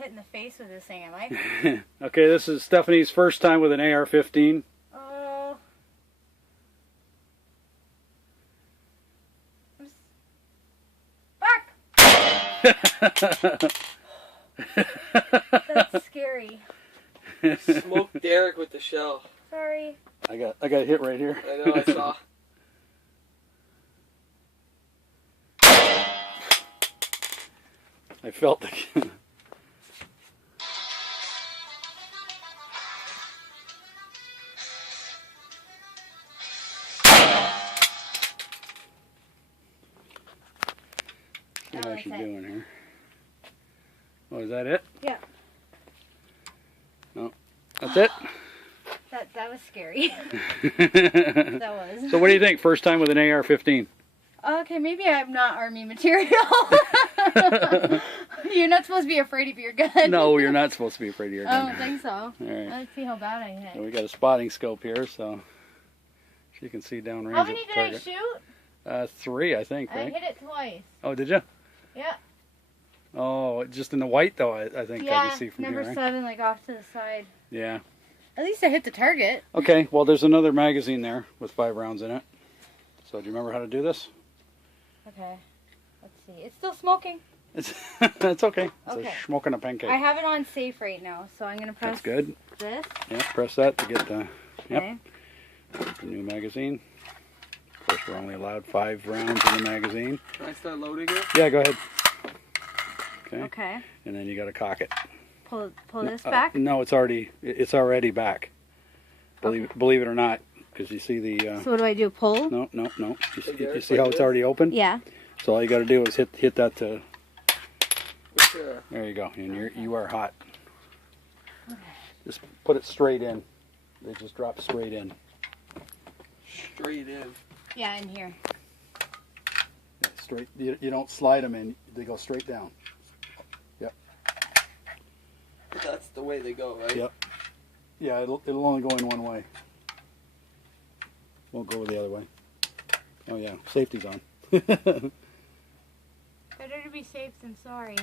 hit in the face with this thing, am I? Okay, this is Stephanie's first time with an AR-15. Oh. Back! That's scary. Smoked Derek with the shell. Sorry. I got a hit right here. I know, I saw. I felt the... See how she's doing here. Oh, is that it? Yeah. No. That's it? That was scary. That was. So what do you think? First time with an AR-15? Okay, maybe I'm not army material. You're not supposed to be afraid of your gun. No, you're not supposed to be afraid of your gun. I don't think so. All right. Let's see how bad I hit. So we got a spotting scope here, so she can see downrange. How many did I shoot? 3, I think, I right? hit it twice. Oh, did you? Yeah. Oh, just in the white, though, I think I can see from number here. 7, like off to the side. Yeah. At least I hit the target. Okay, well, there's another magazine there with 5 rounds in it. So do you remember how to do this? Okay. Let's see. It's still smoking. It's okay. It's Okay. a smoking a pancake. I have it on safe right now, so I'm going to press That's good. this. Yeah, press that to get the, Okay. the new magazine. Of course, we're only allowed 5 rounds in the magazine. Can I start loading it? Yeah, go ahead. Okay. Okay. And then you got to cock it. Pull this back? No, it's already back. Believe it or not, because you see the. So what do I do? Pull? No. You see how it's already open? Yeah. So all you got to do is hit that to. Sure. There you go, and you are hot. Just put it straight in. They just drop straight in. Straight in. Yeah, in here. Yeah, straight. You don't slide them in. They go straight down. Yep. That's the way they go, right? Yep. Yeah, it'll only go in one way. Won't go the other way. Oh yeah, safety's on. Better to be safe than sorry.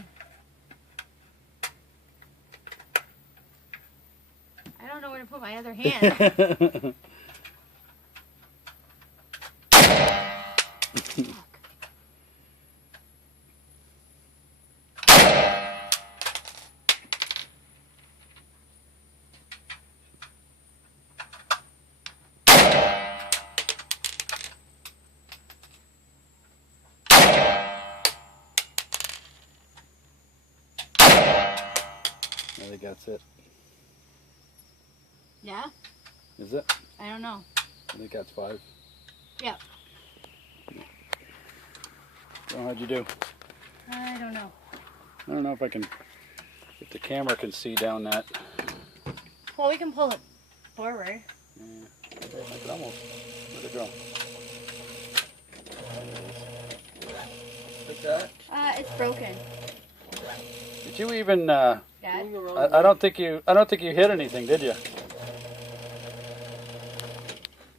I don't know where to put my other hand. I think that's it. Yeah? Is it? I don't know. I think that's 5. Yeah. So how'd you do? I don't know. I don't know if if the camera can see down that. Well, we can pull it forward. Yeah, I could almost let it go. Like that? It's broken. Did you even? Dad? I don't think you hit anything, did you?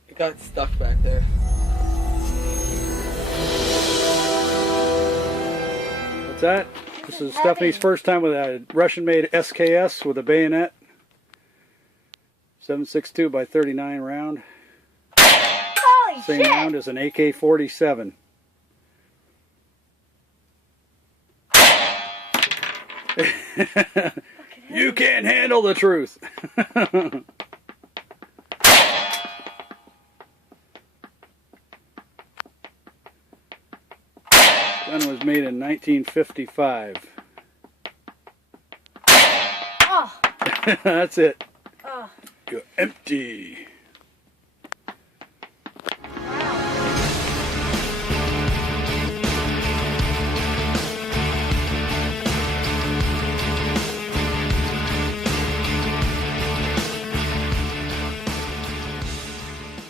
It got stuck back there. What's that? This is Stephanie's first time with a Russian-made SKS with a bayonet. 7.62 by 39 round. Holy Same shit! round as an AK-47. You can't handle the truth. Gun was made in 1955. Oh. That's it. Oh. You're empty.